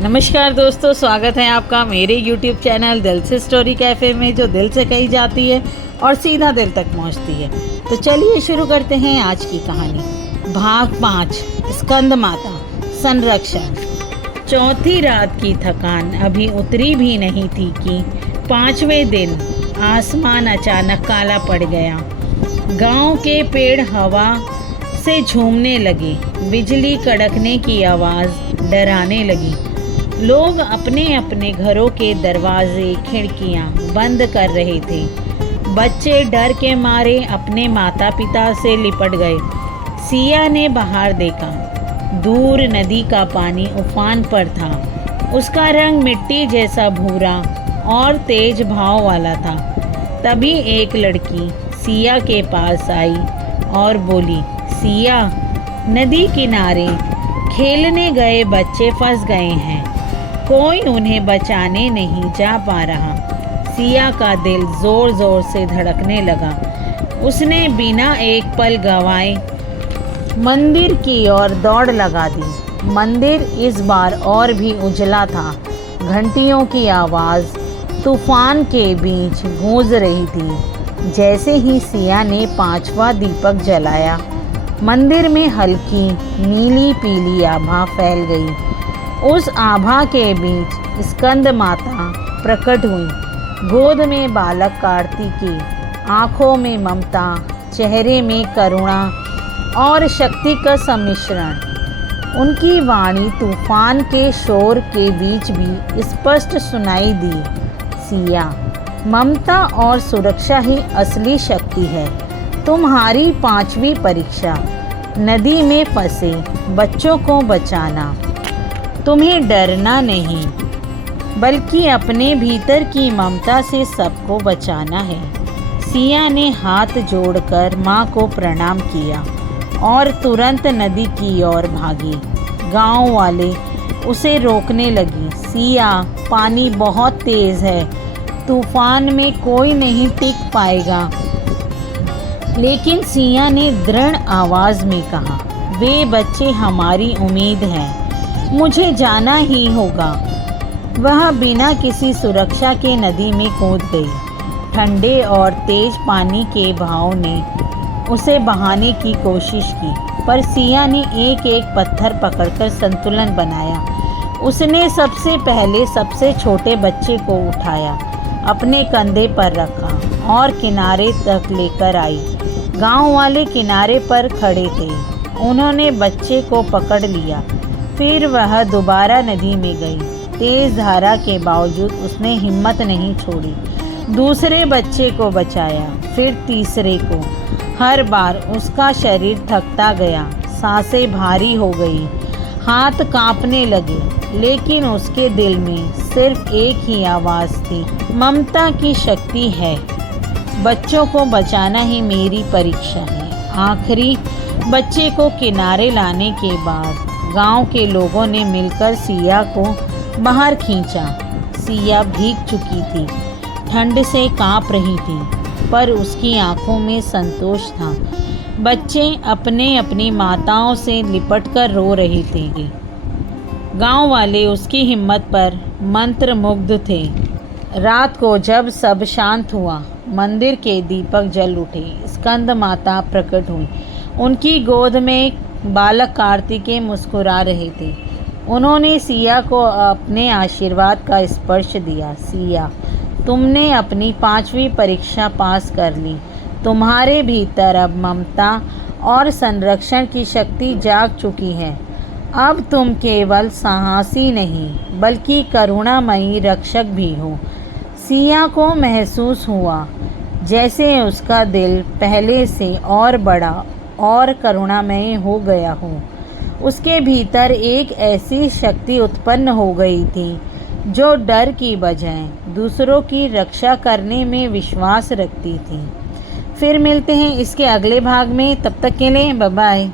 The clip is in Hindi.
नमस्कार दोस्तों, स्वागत है आपका मेरे YouTube चैनल दिल से स्टोरी कैफ़े में, जो दिल से कही जाती है और सीधा दिल तक पहुंचती है। तो चलिए शुरू करते हैं आज की कहानी। भाग 5, स्कंद माता संरक्षण। चौथी रात की थकान अभी उतरी भी नहीं थी कि 5वें दिन आसमान अचानक काला पड़ गया। गांव के पेड़ हवा से झूमने लगे, बिजली कड़कने की आवाज़ डराने लगी। लोग अपने अपने घरों के दरवाजे खिड़कियां बंद कर रहे थे। बच्चे डर के मारे अपने माता पिता से लिपट गए। सिया ने बाहर देखा। दूर नदी का पानी उफान पर था। उसका रंग मिट्टी जैसा भूरा और तेज भाव वाला था। तभी एक लड़की सिया के पास आई और बोली, सिया, नदी किनारे खेलने गए बच्चे फंस गए हैं, कोई उन्हें बचाने नहीं जा पा रहा। सिया का दिल जोर जोर से धड़कने लगा। उसने बिना एक पल गंवाए मंदिर की ओर दौड़ लगा दी। मंदिर इस बार और भी उजला था। घंटियों की आवाज़ तूफान के बीच गूंज रही थी। जैसे ही सिया ने 5वां दीपक जलाया, मंदिर में हल्की नीली पीली आभा फैल गई। उस आभा के बीच स्कंद माता प्रकट हुई। गोद में बालक कार्तिकी, आँखों में ममता, चेहरे में करुणा और शक्ति का सम्मिश्रण। उनकी वाणी तूफान के शोर के बीच भी स्पष्ट सुनाई दी। सिया, ममता और सुरक्षा ही असली शक्ति है। तुम्हारी 5वीं परीक्षा, नदी में फंसे बच्चों को बचाना। तुम्हें डरना नहीं, बल्कि अपने भीतर की ममता से सबको बचाना है। सिया ने हाथ जोड़कर माँ को प्रणाम किया और तुरंत नदी की ओर भागी। गांव वाले उसे रोकने लगी। सिया, पानी बहुत तेज है, तूफान में कोई नहीं टिक पाएगा। लेकिन सिया ने दृढ़ आवाज़ में कहा, वे बच्चे हमारी उम्मीद हैं, मुझे जाना ही होगा। वह बिना किसी सुरक्षा के नदी में कूद गई। ठंडे और तेज पानी के बहाव ने उसे बहाने की कोशिश की, पर सिया ने एक एक पत्थर पकड़कर संतुलन बनाया। उसने सबसे पहले सबसे छोटे बच्चे को उठाया, अपने कंधे पर रखा और किनारे तक लेकर आई। गांव वाले किनारे पर खड़े थे। उन्होंने बच्चे को पकड़ लिया। फिर वह दोबारा नदी में गई। तेज धारा के बावजूद उसने हिम्मत नहीं छोड़ी। दूसरे बच्चे को बचाया, फिर तीसरे को। हर बार उसका शरीर थकता गया, सांसें भारी हो गई, हाथ कांपने लगे, लेकिन उसके दिल में सिर्फ एक ही आवाज़ थी, ममता की शक्ति है। बच्चों को बचाना ही मेरी परीक्षा है। आखिरी बच्चे को किनारे लाने के बाद गांव के लोगों ने मिलकर सिया को बाहर खींचा। सिया भीग चुकी थी, ठंड से कांप रही थी, पर उसकी आंखों में संतोष था। बच्चे अपने अपनी माताओं से लिपटकर रो रहे थे। गांव वाले उसकी हिम्मत पर मंत्रमुग्ध थे। रात को जब सब शांत हुआ, मंदिर के दीपक जल उठे। स्कंद माता प्रकट हुई। उनकी गोद में बालक कार्तिकेय मुस्कुरा रहे थे। उन्होंने सिया को अपने आशीर्वाद का स्पर्श दिया। सिया, तुमने अपनी 5वीं परीक्षा पास कर ली। तुम्हारे भीतर अब ममता और संरक्षण की शक्ति जाग चुकी है। अब तुम केवल साहसी नहीं, बल्कि करुणामयी रक्षक भी हो। सिया को महसूस हुआ जैसे उसका दिल पहले से और बड़ा और करुणामय हो गया हो। उसके भीतर एक ऐसी शक्ति उत्पन्न हो गई थी जो डर की बजाय दूसरों की रक्षा करने में विश्वास रखती थी। फिर मिलते हैं इसके अगले भाग में। तब तक के लिए बाय बाय।